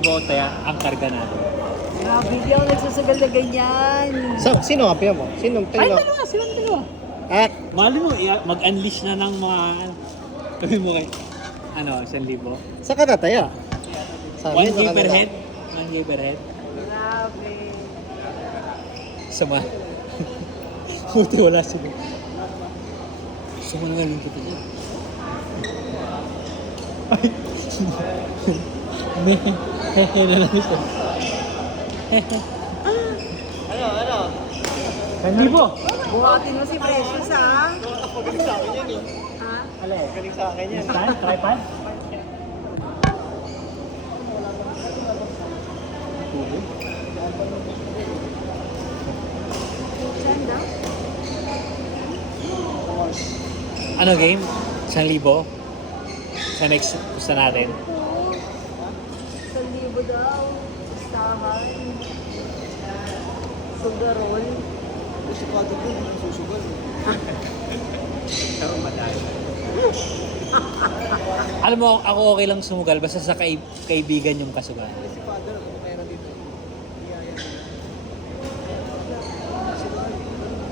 Bote ang karga natin. Grabe, di ako nagsasagal na ganyan. Sino nga mo? Sinong Ay, tayo? dalawa, silang dalawa. At Mali mo, mag-unleash na ng mga, sabi mo kay, 1,000. sa katataya? Sa amin, 1K sa per kanila. head? 1K per head? Grabe. Sama. Buti wala sila. Sama na nga yung puto niya. Ay. Hehe na lang ito. Ano? 1,000. Buhatin mo si Precious, ha? Galing sa akin yan eh. Ha? Galing sa akin yan. Tripod? Saan daw? Ano game? 1,000? Sa next gusto natin. 1,000 daw. Listahan. Sugarol. Gusto ko agad din, hindi susugal. Alam mo, ako okay lang sumugal basta sa kaibigan yung kasugal. Si father, ako meron dito. Iyaya nila. Sila,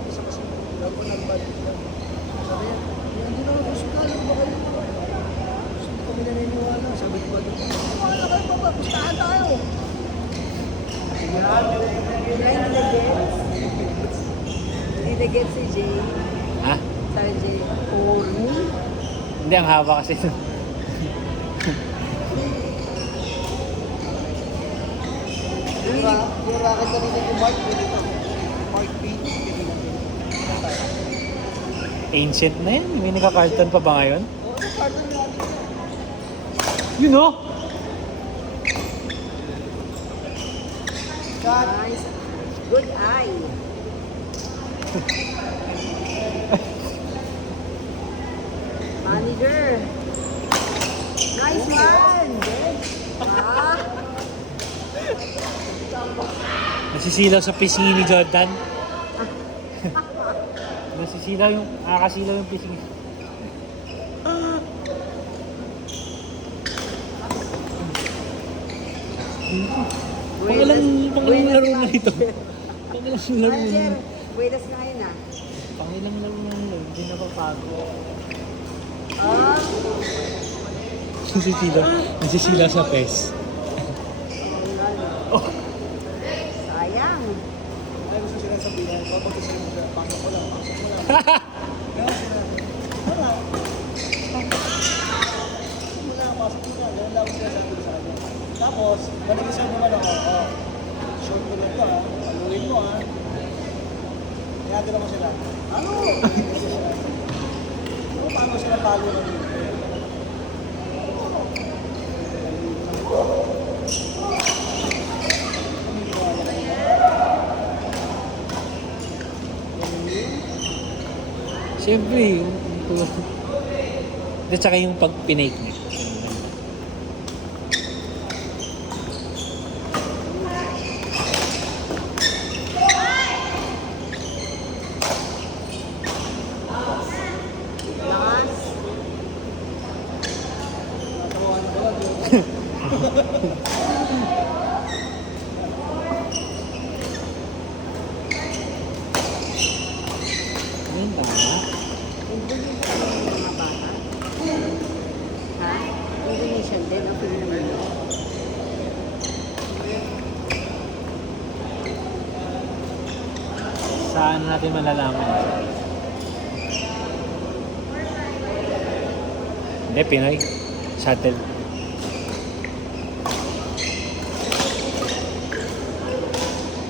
isa kasi, wala ko ng bad. Sabi yan, hindi na ako susugal, ano ba kayo? Hindi kami naniniwala. Sabi ko ba doon? Wala kayo pa ba? Pustahan tayo. Hindi na get si Jay. Ha? Sabi Jay, Orny? Hindi, ang haba kasi. Yung racket na rin yung Mark, pwede ito. Mark B, pwede natin. Ancient na yan. May naka-carton pa ba ngayon? Oo, sa carton natin. You know? Nice. Good eye. Manager. Nice one. Ah, Nasisilaw sa pisngi ni Jordan. Nasisilaw yung, nakakasilaw yung pisngi. Pangilang laro na ito. Pangilang laro na. Manager, buenas na yun ah. Pangilang laro na ito. Hindi na papago. Ah, Nasisilaw sa pes. Oh. sayang. Ay, gusto sila sabihin, kapag gusto mo siya, pasok mo lang. Ganun sila. Wala. Pasok mo lang. Ganun lang sila sabi sa kanya. Tapos, nag-reserve naman ako, short ko lang ito paluin mo Kaya naman sila, ano? Paano sila palo ng dito? Siyempre, yung... At saka yung pag pinake niya. Lakas. Ayun, tama. Indonesian din yung mga bata. Ha? Indonesian din ang Pilipino. Saan natin malalaman? Hindi, Pinoy. Shuttle.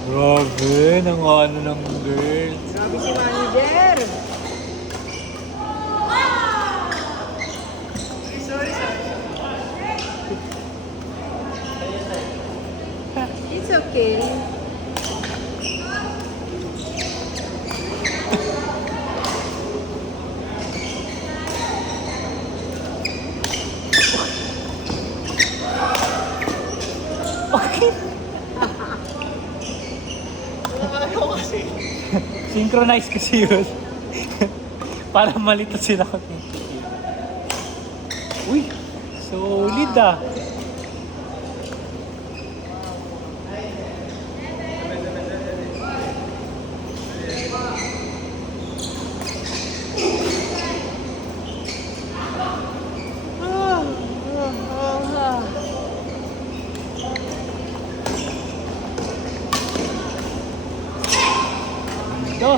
Grabe, nang ano ng girl. Grabe si manager. It's okay. Okay. Synchronize kasi yun. Para malito sila. Uy, solid ah. Ito.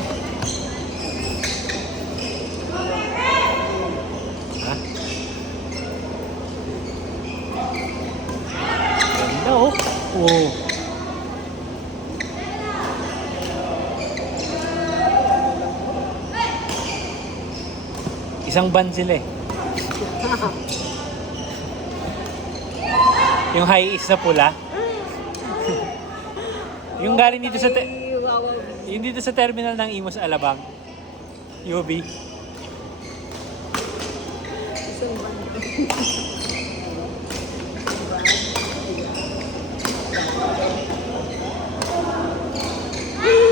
Ha? Ganda oh. Oh. Isang ban sila eh. Yung high is na pula. Yung galing dito sa Ay, wow. yung dito sa terminal ng Imos Alabang. UB. Isang banda.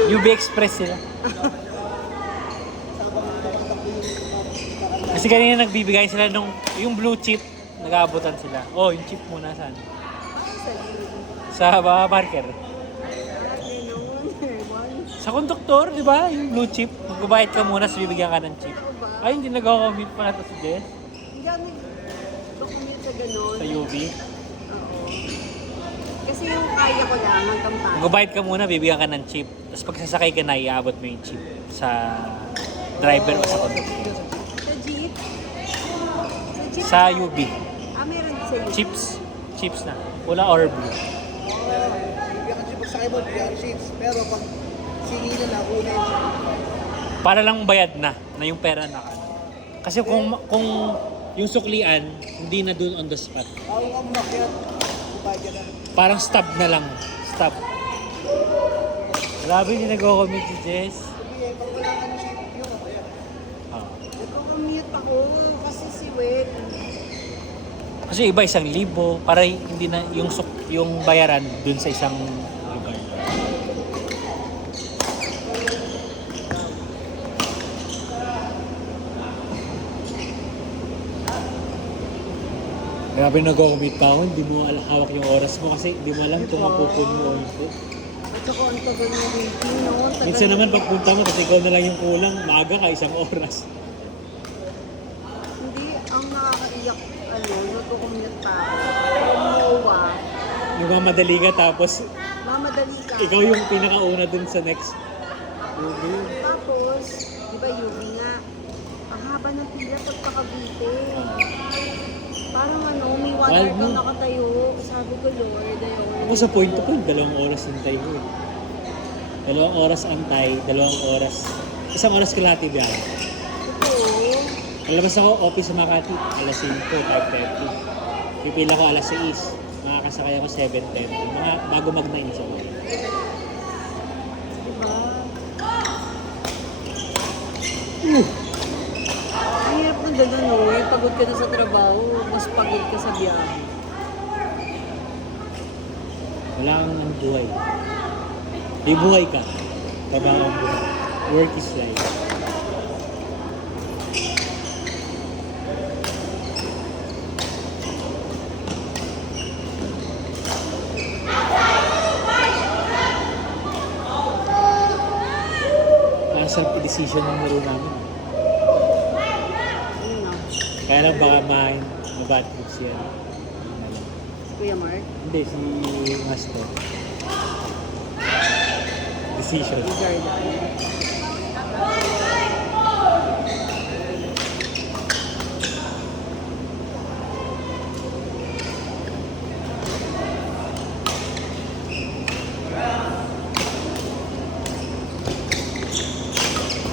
UB Express sila. Kasi kanina nagbibigay sila nung yung blue chip, nag-aabutan sila. Oh, yung chip muna saan? Sa marker. Sa konduktor, di ba? Yung blue chip. Magbabayad ka muna, tapos bibigyan ka ng chip. Ay, hindi nag-commute pa na to si Jess. Hindi kami dokumit sa ganun. Sa UB. Oo. Kasi yung kaya ko lang hanggang pa. Magbabayad ka muna, bibigyan ka ng chip. Tapos pag sasakay ka na, iaabot mo yung chip sa driver o sa konduktor. Sa jeep? Sa UB. Meron din sa jeep. Chips. Chips na. Pula or blue. Bigyan ka siya sa ibon, bigyan sheets. Pero pag singi na lang, una yung Para lang bayad na yung pera na ka. Kasi kung yung suklian, hindi na dun on the spot. ang makyat, ibay ka na. Parang stop na lang. Stop. Grabe, hindi nag-commute si Jess. Sabi pag wala ka ng sheet, yung makyat. Ah. Nagko-commute ako kasi si Wet. Kasi iba 1,000 para hindi na yung bayaran dun sa isang lugar. Grabe nag-commute pa ako, hindi mo hawak yung oras mo kasi hindi mo alam kung mapupun mo o hindi. At saka ang tagal na waiting noon. Minsan naman pagpunta mo kasi ikaw na lang yung kulang, maaga ka 1 oras. Hindi, ang nakakaiyak, nagko-commute pa ako. Umuwa, Yung mamadali ka tapos mamadali ka. ikaw yung pinakauna dun sa next. Tapos, di ba Yumi nga, ang haba ng pila pagpakabite. Parang may 1 hour Wild kang mo. nakatayo. Sabi ko, Lord, ayun. Ako sa point to point, 2 oras hintay ko eh. 2 oras antay, 2 oras. 1 oras kalahati biyahe. Ito, Palabas ako, office sa Makati, alas 5, 5:30. Pipila ko alas 6. Makakasakay ako 7:10. Mga bago mag-9 sa ako. di ba? Ang hirap ng gano'n, no? Pagod ka na sa trabaho, mas pagod ka sa biyahe. Wala kang buhay. May buhay ka. Trabaho ang buhay. Work is life. Self-decision ng laro namin. Ano na? Kaya lang baka mabad trip siya. Kuya Mark? Hindi, si Master. Decision. Si Jordan.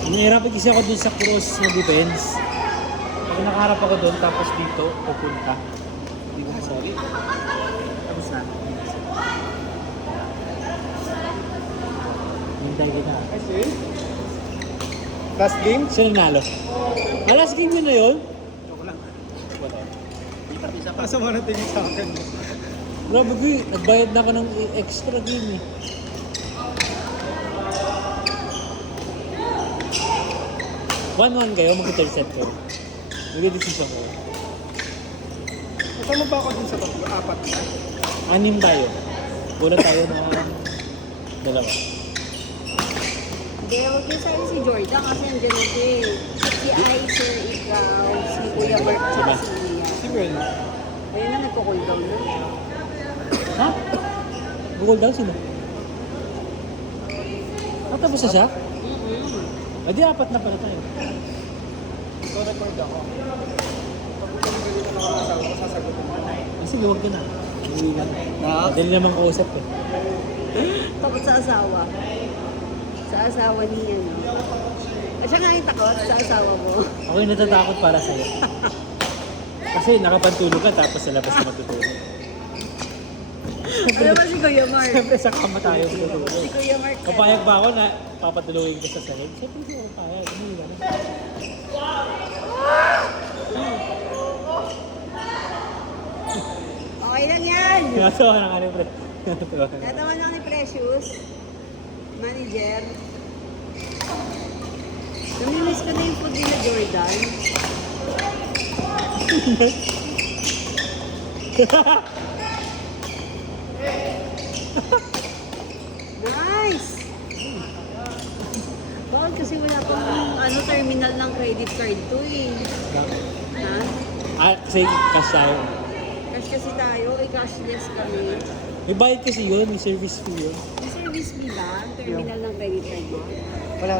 Nahirapan kasi ako dun sa cross na defense. Pag nakaharap ako dun, tapos dito, pupunta. Hindi mo sorry. Tapos na. Hintay kita. Kasi, last game? Sino nalo? Last game yun na yun? Joke lang. Pasa mo na tingin sa akin. Grabe ko eh. Nagbayad na ako ng extra game eh. One kayo, mag-third set ko. Mag-decision ko. Kasama ba ako dun sa tatlo? 4 na? 6 tayo. Kulang tayo ng 2. Hindi, huwag niyo sabi si Jordan kasi nandiyan na siya eh. Si Icer, ikaw, si Kuya Bert, Diba? si Mia. Si Gwen. Ayun na, nagko-cool down na. Ha? Bukol daw sino? Tapos na siya? Mm-mm. Di apat na pala tayo. So, record ako. Pag ganito na ako asawa ko, sasagutin mo. Sige, huwag ka na. Uwi lang. Ah, Dali naman kausap eh. Takot sa asawa. Sa asawa ni ano. At siya nga yung takot sa asawa mo. Ako yung natatakot para sa'yo. Kasi nakapantulog ka tapos sa labas ka matutulog. Ano ba si Kuya Mark? Siyempre sa kama tayo matutulog. Si Kuya Mark. Papayag ba ako na papatulogin ka sa sahig? Siyempre hindi ako papayag. Hindi lang. Okay lang yan. Natawa na nga rin, pre. Natawa lang ni Precious. Manager. Namimiss ko na yung food nila Jordan. Nice! Bakit kasi wala pang terminal ng credit card to eh. Ha? Kasi cash tayo. Cash kasi tayo, cashless kami. May bayad kasi yun, may service fee yun. May service fee ba? Terminal ng credit card mo? wala.